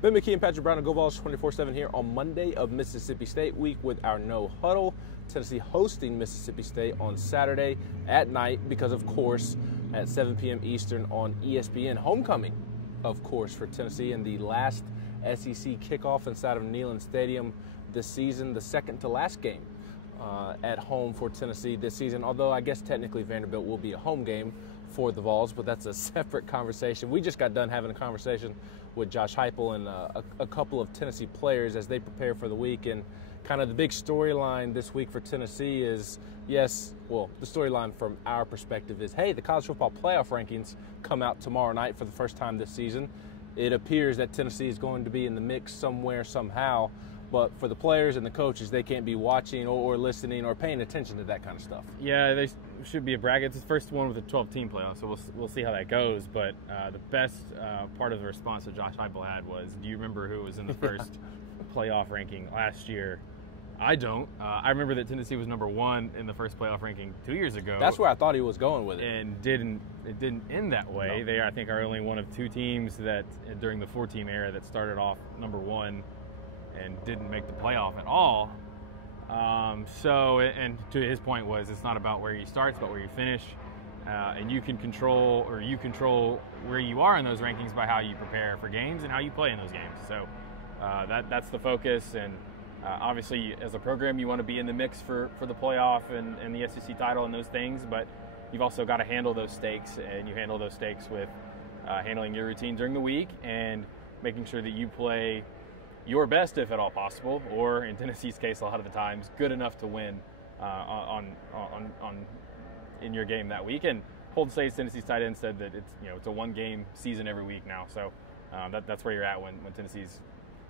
Ben McKee and Patrick Brown of Go Vols 24/7 here on Monday of Mississippi State week with our No-Huddle. Tennessee hosting Mississippi State on Saturday at night because, of course, at 7 p.m. Eastern on ESPN. Homecoming, of course, for Tennessee in the last SEC kickoff inside of Neyland Stadium this season, the second to last game at home for Tennessee this season, although I guess technically Vanderbilt will be a home game for the Vols, but that's a separate conversation. We just got done having a conversation with Josh Heupel and a couple of Tennessee players as they prepare for the week, and kind of the big storyline this week for Tennessee is, the storyline from our perspective is, hey, the college football playoff rankings come out tomorrow night for the first time this season. It appears that Tennessee is going to be in the mix somewhere, somehow, but for the players and the coaches, they can't be watching or listening or paying attention to that kind of stuff. Yeah, they should be a bracket. It's the first one with a 12-team playoff, so we'll see how that goes. But the best part of the response that Josh Heupel had was, do you remember who was in the first playoff ranking last year? I don't. I remember that Tennessee was number 1 in the first playoff ranking 2 years ago. That's where I thought he was going with it. And it didn't end that way. No. They, I think, are only one of 2 teams that, during the 4-team era, that started off number 1 and didn't make the playoff at all. And to his point was, it's not about where you start, it's about where you finish. And you control where you are in those rankings by how you prepare for games and how you play in those games. So that's the focus. And obviously, as a program, you want to be in the mix for the playoff and the SEC title and those things, but you've also got to handle those stakes, and you handle those stakes with handling your routine during the week and making sure that you play your best, if at all possible, or in Tennessee's case, a lot of the times, good enough to win in your game that week. And Holden State's Tennessee's tight end said that it's a 1-game season every week now. So that's where you're at when Tennessee's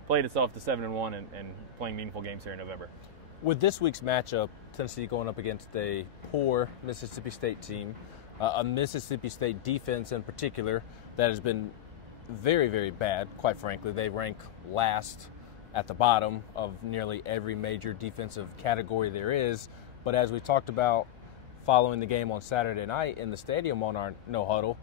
played itself to 7-1 and playing meaningful games here in November. With this week's matchup, Tennessee going up against a poor Mississippi State team, a Mississippi State defense in particular that has been very, very bad, quite frankly. They rank last at the bottom of nearly every major defensive category there is. But as we talked about following the game on Saturday night in the stadium on our No-Huddle,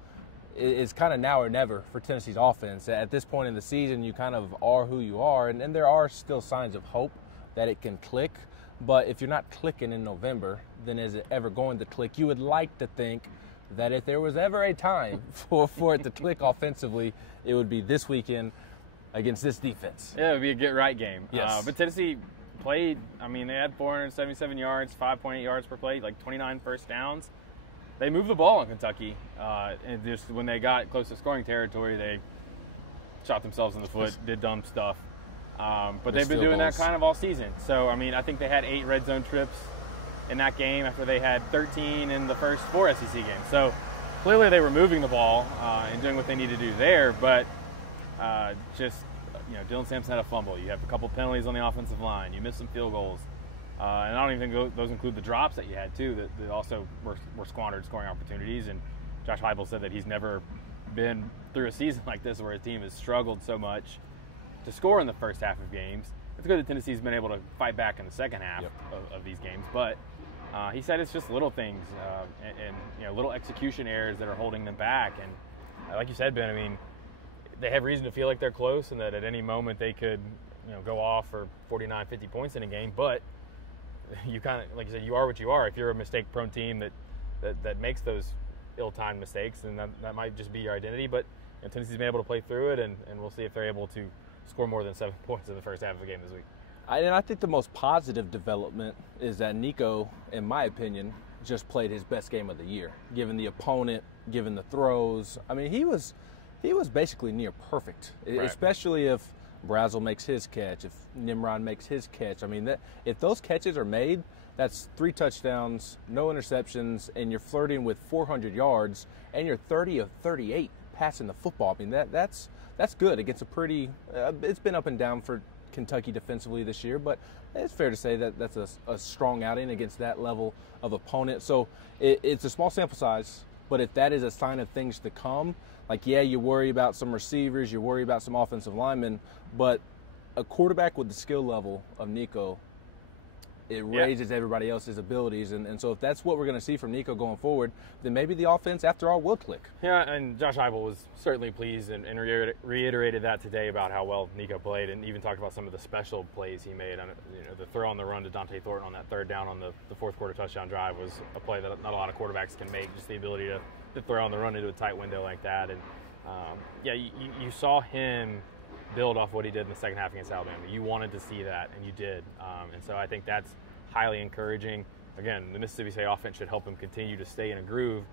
it's kind of now or never for Tennessee's offense. At this point in the season, you kind of are who you are, and there are still signs of hope that it can click. But if you're not clicking in November, then is it ever going to click? You would like to think that if there was ever a time for it to click offensively, it would be this weekend against this defense. Yeah, it would be a get-right game. Yes. But Tennessee played, they had 477 yards, 5.8 yards per play, like 29 first downs. They moved the ball in Kentucky, and just when they got close to scoring territory, they shot themselves in the foot, did dumb stuff. But they've been doing that kind of all season. So, I think they had 8 red zone trips in that game after they had 13 in the first 4 SEC games. So clearly they were moving the ball and doing what they need to do there, but Dylan Sampson had a fumble. You have a couple penalties on the offensive line. You missed some field goals. And I don't even think those include the drops that you had, too, that also were squandered scoring opportunities. And Josh Heupel said that he's never been through a season like this where his team has struggled so much to score in the first half of games. It's good that Tennessee's been able to fight back in the second half of these games, but he said it's just little things and little execution errors that are holding them back. And like you said, Ben, they have reason to feel like they're close and that at any moment they could go off for 49, 50 points in a game, but you kind of, like you said, you are what you are. If you're a mistake-prone team that makes those ill-timed mistakes, then that might just be your identity. But Tennessee's been able to play through it, and we'll see if they're able to score more than 7 points in the first half of the game this week. And I think the most positive development is that Nico, in my opinion, just played his best game of the year, given the opponent, given the throws. He was basically near perfect, right. Especially if Brazel makes his catch, if Nimrod makes his catch. If those catches are made, that's 3 touchdowns, no interceptions, and you're flirting with 400 yards, and you're 30 of 38 passing the football. That's good. It gets it's been up and down for Kentucky defensively this year, but it's fair to say that that's a strong outing against that level of opponent. So it's a small sample size, but if that is a sign of things to come, you worry about some receivers, you worry about some offensive linemen, but a quarterback with the skill level of Nico it raises everybody else's abilities. And so if that's what we're going to see from Nico going forward, then maybe the offense, after all, will click. Yeah, and Josh Heupel was certainly pleased and reiterated that today about how well Nico played, and even talked about some of the special plays he made. On, the throw on the run to Dante Thornton on that third down on the fourth quarter touchdown drive was a play that not a lot of quarterbacks can make, just the ability to throw on the run into a tight window like that. And, you saw him build off what he did in the second half against Alabama. You wanted to see that, and you did. And so I think that's highly encouraging. Again, the Mississippi State offense should help him continue to stay in a groove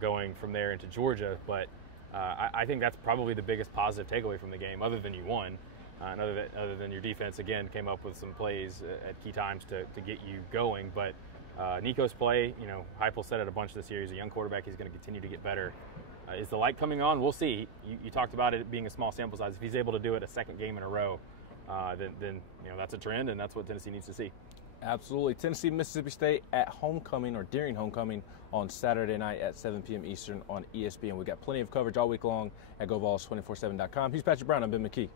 going from there into Georgia. But I think that's probably the biggest positive takeaway from the game, other than you won, and other than your defense, again, came up with some plays at key times to get you going. But Nico's play, Heupel said it a bunch this year. He's a young quarterback. He's going to continue to get better. Is the light coming on? We'll see. You talked about it being a small sample size. If he's able to do it a second game in a row, then that's a trend, and that's what Tennessee needs to see. Absolutely. Tennessee, Mississippi State at homecoming or during homecoming on Saturday night at 7 p.m. Eastern on ESPN. We've got plenty of coverage all week long at GoVols247.com. He's Patrick Brown. I'm Ben McKee.